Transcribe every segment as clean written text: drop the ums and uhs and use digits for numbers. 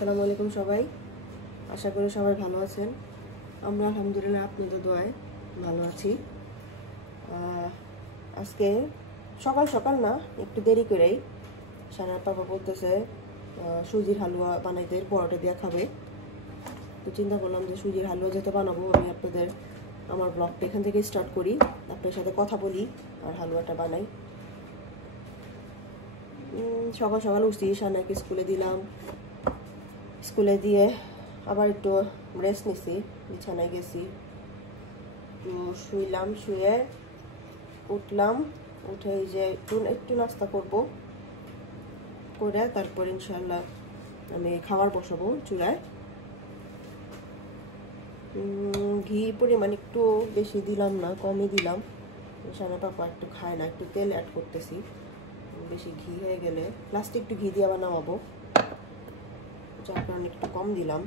আসসালামু আলাইকুম সবাই, আশা করি সবাই ভালো আছেন। আমরা আলহামদুলিল্লাহ আপনাদের দোয়ায় ভালো আছি। আজকে সকাল সকাল না, একটু দেরি করেই সানার পাপা বলতেছে সুজির হালুয়া বানাইতে, পরোটা দিয়ে খাবে। তো চিন্তা করলাম যে সুজির হালুয়া যেটা বানাবো আমি আপনাদের আমার ব্লগটা এখান থেকে স্টার্ট করি, আপনার সাথে কথা বলি আর হালুয়াটা বানাই। সকাল সকাল উঠছি, সানাকে স্কুলে দিলাম, স্কুলে দিয়ে আবার একটু রেস্ট নিছি, বিছানায় গেছি, একটু শুইলাম, শুয়ে উঠলাম, উঠে যে একটু নাস্তা করব, করে তারপর ইনশাল্লাহ আমি খাবার বসাবো চুলায়। ঘি পরিমাণ একটু বেশি দিলাম না, কমই দিলাম। সানা পাপা একটু খায় না, একটু তেল অ্যাড করতেছি, বেশি ঘি হয়ে গেলে লাস্টে একটু ঘি দিয়ে আবার নামাবো, যার কারণে একটু কম দিলাম।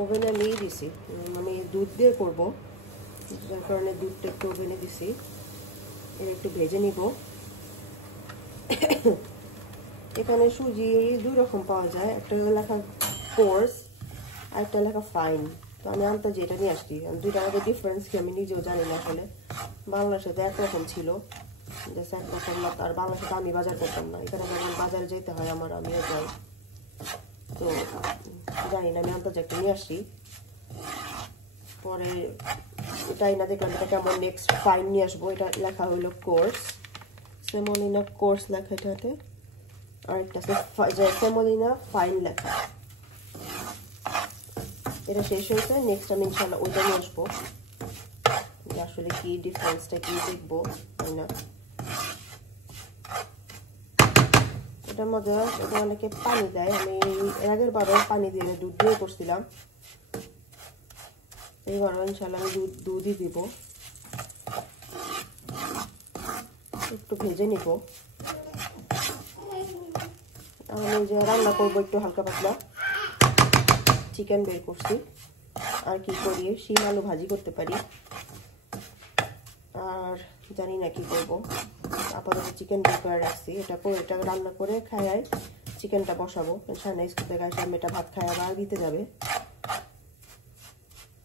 ওভেনে আমি দিছি, আমি দুধ দিয়ে করব, যার কারণে দুধটা একটু ওভেনে দিছি। এর একটু ভেজে নিব। এখানে সুজি দুই রকম পাওয়া যায়, একটা লেখা কোর্স আর একটা লেখা ফাইন। তো আমি আনতে যেটা নিয়ে আসছি, দুইটার মধ্যে ডিফারেন্স কি আমি নিজেও জানি না। আসলে বাংলার সাথে একরকম ছিল, জাস্ট একরকম না। আর বাংলার সাথে আমি বাজার করতাম না, এখানে যখন বাজারে যেতে হয় আমার, আমিও যাই, তো জানি না। আমি আনতে একটা নিয়ে আসছি, পরে এটাই না দেখলাম এটা কেমন, নেক্সট ফাইন নিয়ে আসবো। এটা লেখা হইলো কোর্স, সেমোলিনা কোর্স লেখা এটাতে, আর একটা আছে সেমোলিনা ফাইন লেখা। এটা শেষ হয়েছে, নেক্সট আমি ইনশাল্লাহ ওইটা নিয়ে আসবো, যে আসলে কি ডিফারেন্সটা কি দেখবো, তাই না। এটার মধ্যে এটা অনেকে পানি দেয়, আমি এর আগের বারও পানি দিয়ে দুধ দিয়ে করছিলাম, এইবারও ইনশাল্লাহ আমি দুধই দিব। একটু ভেজে নিব। আমি যে রান্না করবো একটু হালকা পাতলা, চিকেন বের করছি, আর কি করি, শিম আলু ভাজি করতে পারি, আর জানি না কি করবো। আপাতত চিকেন বের করে রাখছি, এটা রান্না করে খাই, চিকেনটা বসাবো। সামনে স্কুল থেকে আসলে মেয়েটা ভাত খায় আবার দিতে যাবে,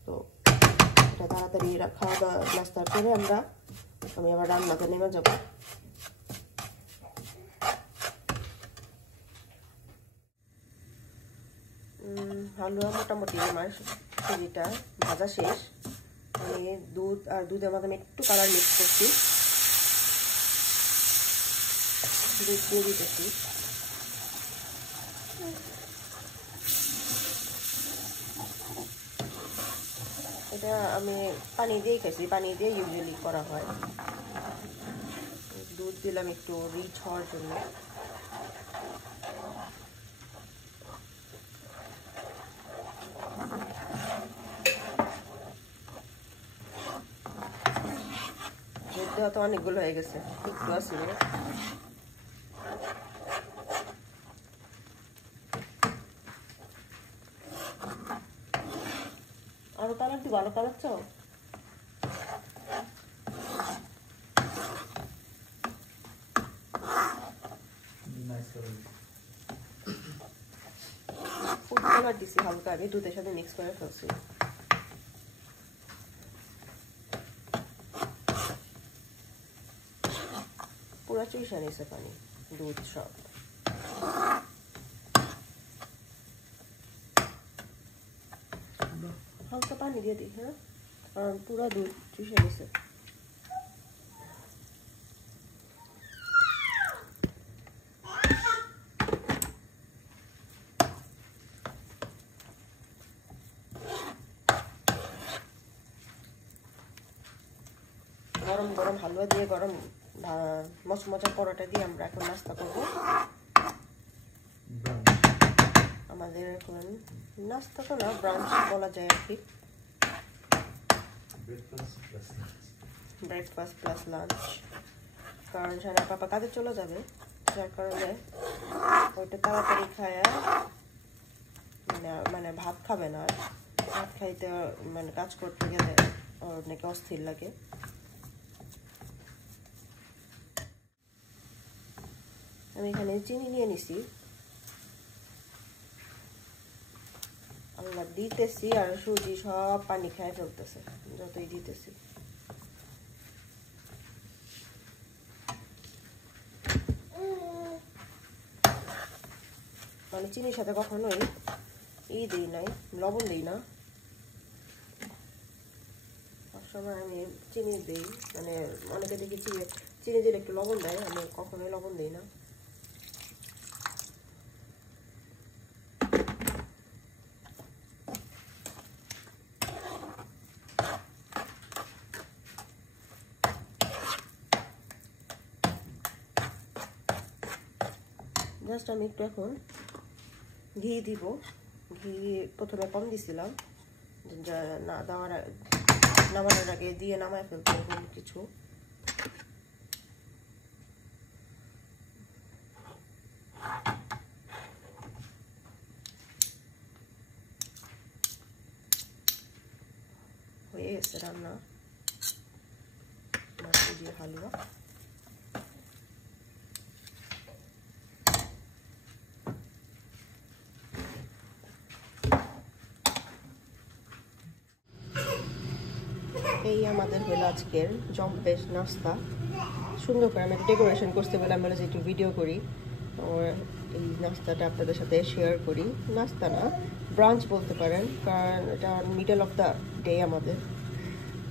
তো এটা তাড়াতাড়ি খাওয়া দাওয়া নাস্তা করে আমি আবার রান্নাতে নেমে যাবো। হালুয়া মোটামুটি আমার সুজিটা ভাজা শেষ। আমি দুধ আর দুধের মধ্যে আমি একটু কালার মিক্স করছি, দুধ দিয়ে দিতেছি। এটা আমি পানি দিয়েই খাইছি, পানি দিয়ে ইউজুয়ালি করা হয়। দুধ দিলাম একটু রিচ হওয়ার জন্য। দুধ দেওয়া তো অনেকগুলো হয়ে গেছে, একটু আছে। আরো কালার দিব, আরো কালার চাও? ফুড কালার দিছি হালকা, আমি দুধের সাথে মিক্স করে ফেলছি। পুরা চুইসা নিছে পানি, দুধ সব। হালকা পানি দিয়ে দিই, হ্যাঁ, কারণ পুরা দুধ চুইসা নিছে। গরম গরম হালুয়া দিয়ে, গরম মচমচা পরোটা দিয়ে আমরা এখন নাস্তা করবো। আমাদের এখন নাস্তা তো না, ব্রাঞ্চ বলা যায় আর কি, ব্রেকফাস্ট প্লাস লাঞ্চ। কারণ সারা পাপা কাজে চলে যাবে, যার কারণে ওইটা তাড়াতাড়ি খায় মানে ভাত খাবে না। ভাত খাইতে মানে কাজ করতে গেলে ওর অনেক অস্থির লাগে। আমি এখানে চিনি নিয়ে নিছি, আমরা দিতেছি আর সুজি সব পানি খায় ফেলতেছে যতই দিতেছি। মানে চিনির সাথে কখনোই দিই নাই, লবণ দিই না। সবসময় আমি চিনি দিই, মানে অনেকে দেখি চিনি দিলে একটু লবণ দেয়, আমি কখনোই লবণ দিই না। জাস্ট আমি একটু এখন ঘি দিব। ঘি প্রথমে কম দিছিলাম, না দেওয়ার নামানোর আগে দিয়ে নামায় ফেলতে হবে কিছু। হয়ে গেছে রান্না সুজির হালুয়া। এই আমাদের হলো আজকের জম্পেশ নাস্তা। সুন্দর করে আমি ডেকোরেশন করতে বলে আমরা যে একটু ভিডিও করি, এই নাস্তাটা আপনাদের সাথে শেয়ার করি। নাস্তা না, ব্রাঞ্চ বলতে পারেন, কারণ এটা মিডল অফ দ্য ডে আমাদের,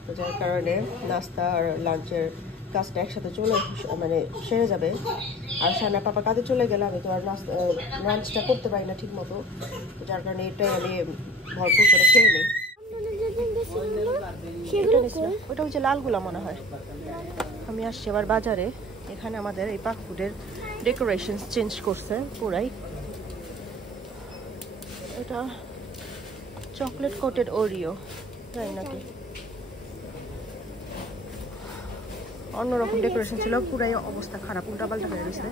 তো যার কারণে নাস্তা আর লাঞ্চের কাজটা একসাথে মানে সেরে যাবে। আর সানা পাপা কাজে চলে গেলে আমি তো আর লাঞ্চটা করতে পারি না ঠিক মতো, যার কারণে এটাই আমি ভরপুর করে খেয়ে নিই। ওটা হচ্ছে লালগুলা মনে হয়। আমি আসছি আবার বাজারে। এখানে আমাদের এই পাকফুডের ডেকোরেশন চেঞ্জ করছে পুরাই। এটা চকলেট কোটেড ওরিও, তাই নাকি অন্যরকম ডেকোরেশন ছিল, পুরাই অবস্থা খারাপ, উল্টা পাল্টা হয়ে গেছে।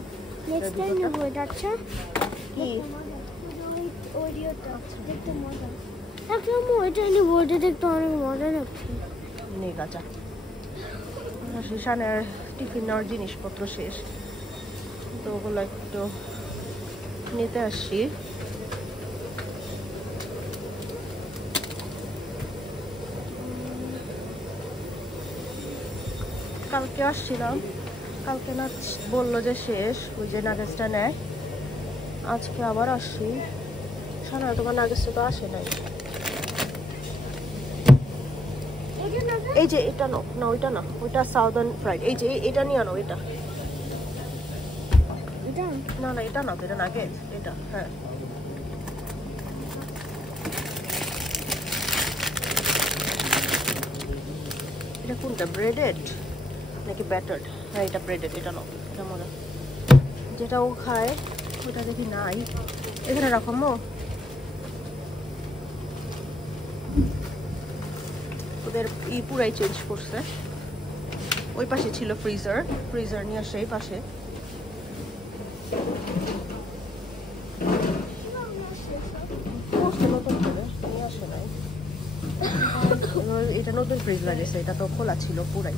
শানের টিফিন নেওয়ার জিনিসপত্র শেষ, তো ওগুলো একটু নিতে আসছি। কালকে আসছিলাম, কালকে না বললো যে শেষ, ওই যে নাগেজটা নেয়। আজকে আবার আসছি। শানা তোমার নাগেজটা তো আসে নাই। এই যে এটা না ওইটা না, ওইটা সাউদার্ন ফ্রাইড। এই যে এটা নিয়ে আনো, এটা না না এটা না, তো এটা নাগেজ, এটা হ্যাঁ। এটা কোনটা, ব্রেডেড নাকি ব্যাটার্ড? হ্যাঁ এটা ব্রেডেড, এটা নাও, এটা মজা। যেটা ও খায় ওটা দেখি নাই, এখানে রাখো মো। ওদের পুরাই চেঞ্জ করছে। ওই পাশে ছিল ফ্রিজার নিয়ে আসে এই পাশে। নতুন করে নিয়ে আসে নাই, এটা নতুন ফ্রিজ লাগেছে, এটা তো খোলা ছিল পুরাই।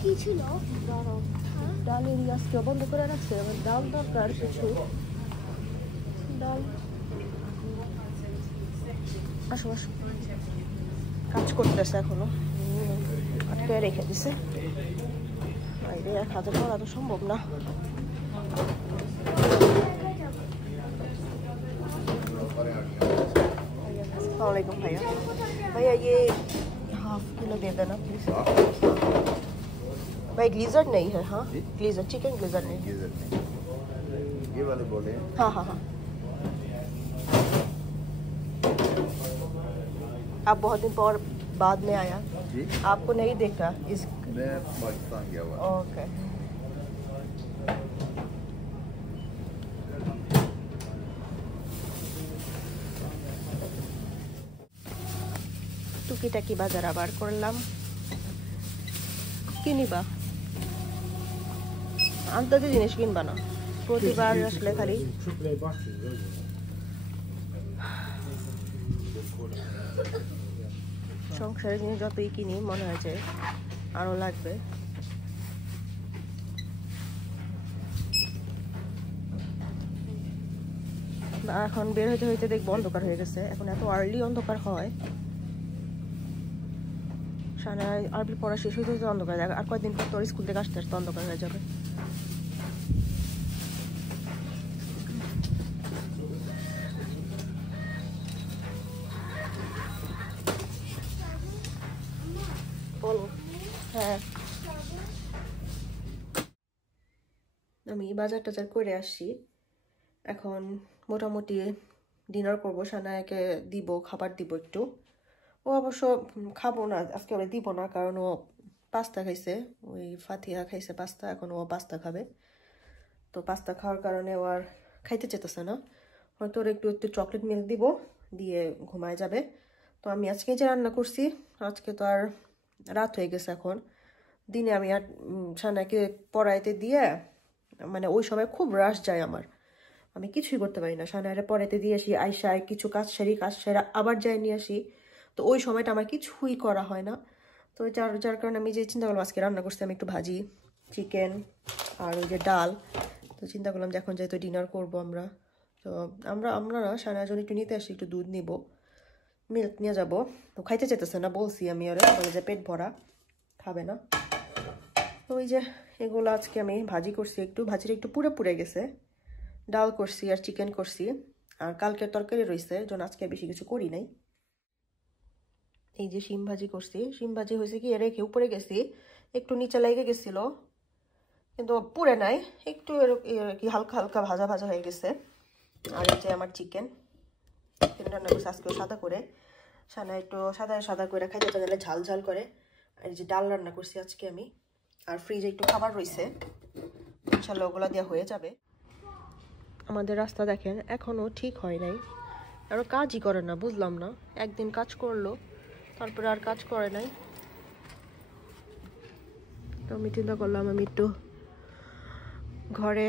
কি ছিল ডালের আজকে বন্ধ করে রাখছে, আমার ডাল দরকার কিছু, ডাল। আসো আসো, কাজ করতেছে এখনো, আটকে রেখে দিছে। বাইরে এক হাতে করা তো সম্ভব না। अस्सलामुअलैकुम भैया, भैया ये हाफ किलो दे देना प्लीज। भाई ग्लीजर नहीं है? हाँ ग्लीजर, चिकन ग्लीजर नहीं। ये वाले बोले? हाँ हाँ हाँ। आप बहुत दिन बाद में आया जी? आपको नहीं देखा इस? मैं पाकिस्तान गया हुआ। ओके। টুকিটাকি বাজার আবার করলাম। কি নিবা? আন্তর্জাতিক জিনিস কিনবা না, প্রতিবার আসলে খালি সংসারের জিনিস যতই কিনি মনে হয় যে আরো লাগবে। এখন বের হইতে হইতে দেখবো অন্ধকার হয়ে গেছে। এখন এত আর্লি অন্ধকার হয়, সাড়ে আর্লি পড়া শেষ হইতে হইতে অন্ধকার। আর কয়েকদিন পর তোর স্কুল থেকে আসতে আসতে অন্ধকার হয়ে যাবে। বলো। হ্যাঁ, আমি বাজার টাজার করে আসছি। এখন মোটামুটি ডিনার করবো, সানায়াকে দিব, খাবার দিব একটু। ও অবশ্য খাবো না আজকে, ওরা দিব না, কারণ ও পাস্তা খাইছে, ওই ফাতিহা খাইছে পাস্তা, এখন ও পাস্তা খাবে। তো পাস্তা খাওয়ার কারণে ও আর খাইতে চেতেছে না। হয়তো ওর একটু একটু চকলেট মিল্ক দিব, দিয়ে ঘুমায় যাবে। তো আমি আজকে যে রান্না করছি, আজকে তো আর রাত হয়ে গেছে, এখন দিনে আমি আর সানাকে পড়াইতে দিয়ে, মানে ওই সময় খুব রাশ যায় আমার, আমি কিছুই করতে পারি না। সানারে পড়াইতে দিয়ে আসি, আইসায় কিছু কাজ সেরা আবার যাই নিয়ে আসি। তো ওই সময়টা আমার কিছুই করা হয় না। তো যার কারণে আমি যে চিন্তা করলাম আজকে রান্না করছি আমি একটু ভাজি, চিকেন আর ওই যে ডাল। তো চিন্তা করলাম যে এখন যেহেতু ডিনার করবো আমরা, তো আমরা না সানার জন্য একটু নিতে আসি, একটু দুধ নিব, মিল্ক নিয়ে যাবো। তো খাইতে চাইতেছে না, বলছি আমি ওরা, বলে যে পেট ভরা, খাবে না। তো ওই যে এগুলো আজকে আমি ভাজি করছি, একটু ভাজিটা একটু পুড়ে গেছে। ডাল করছি আর চিকেন করছি, আর কালকের তরকারি রয়েছে, যেন আজকে বেশি কিছু করি নাই। এই যে শিম ভাজি করছি, শিম ভাজি হয়েছে কি রেখে উপরে গেছি, একটু নিচে লেগে গেছিল, কিন্তু পুড়ে নাই, একটু কি হালকা হালকা ভাজা ভাজা হয়ে গেছে। আর এই যে আমার চিকেন রান্না করছি আজকেও সাদা করে, সানা একটু সাদা করে খাইতে চাইলে ঝাল ঝাল করে। আর এই যে ডাল রান্না করছি আজকে আমি, আর ফ্রিজে একটু খাবার রয়েছে, ইনশাল্লাহ ওগুলো দেওয়া হয়ে যাবে। আমাদের রাস্তা দেখেন এখনও ঠিক হয় নাই, আরও কাজই করে না, বুঝলাম না। একদিন কাজ করলো, তারপরে আর কাজ করে নাই। তো আমি চিন্তা করলাম আমি একটু ঘরে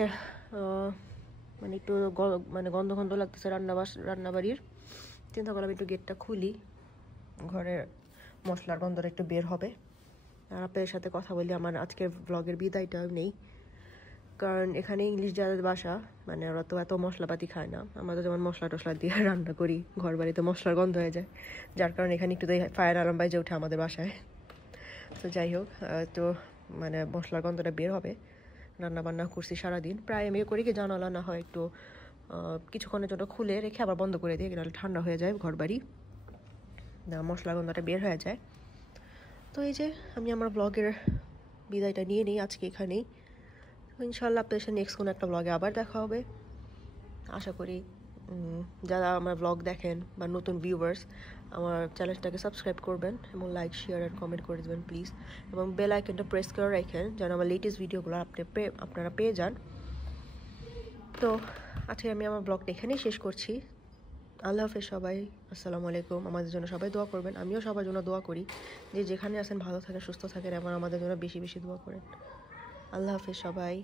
মানে একটু মানে গন্ধ লাগতেছে রান্নাবাড়ির, চিন্তা করলাম একটু গেটটা খুলি, ঘরের মশলার গন্ধটা একটু বের হবে। আর আপনাদের সাথে কথা বলি, আমার আজকের ব্লগের বিদায়টা নেই, কারণ এখানে ইংলিশ যাদের বাসা, মানে ওরা তো এত মশলাপাতি খায় না। আমরা তো যেমন মশলা টশলা দিয়ে রান্না করি, ঘর বাড়িতে মশলার গন্ধ হয়ে যায়, যার কারণে এখানে একটু ফায়ার অ্যালার্ম বাজে ওঠে আমাদের বাসায়। তো যাই হোক, তো মানে মশলার গন্ধটা বের হবে। রান্না বান্না করছি সারাদিন, প্রায় আমি করি কি জানালা না হয় একটু কিছুক্ষণের জন্য খুলে রেখে আবার বন্ধ করে দিই, নাহলে ঠান্ডা হয়ে যায় ঘর বাড়ি, মশলা গন্ধটা বের হয়ে যায়। তো এই যে আমি আমার ব্লগের বিদায়টা নিয়ে নিই আজকে এখানেই। ইনশাল্লাহ আপনাদের সাথে নেক্সট কোনো একটা ব্লগে আবার দেখা হবে। আশা করি যারা আমার ব্লগ দেখেন বা নতুন ভিউয়ার্স, আমার চ্যানেলটাকে সাবস্ক্রাইব করবেন এবং লাইক শেয়ার আর কমেন্ট করে দেবেন প্লিজ, এবং বেল আইকনটা প্রেস করে রাখেন যেন আমার লেটেস্ট ভিডিওগুলো আপনারা পেয়ে যান। তো আজকে আমি আমার ব্লগটা এখানেই শেষ করছি। আল্লাহ হাফেজ সবাই, আসসালামু আলাইকুম। আমাদের জন্য সবাই দোয়া করবেন, আমিও সবার জন্য দোয়া করি যে যেখানে আছেন ভালো থাকেন, সুস্থ থাকেন, এবং আমাদের জন্য বেশি বেশি দোয়া করেন। আল্লাহ হাফেজ সবাই।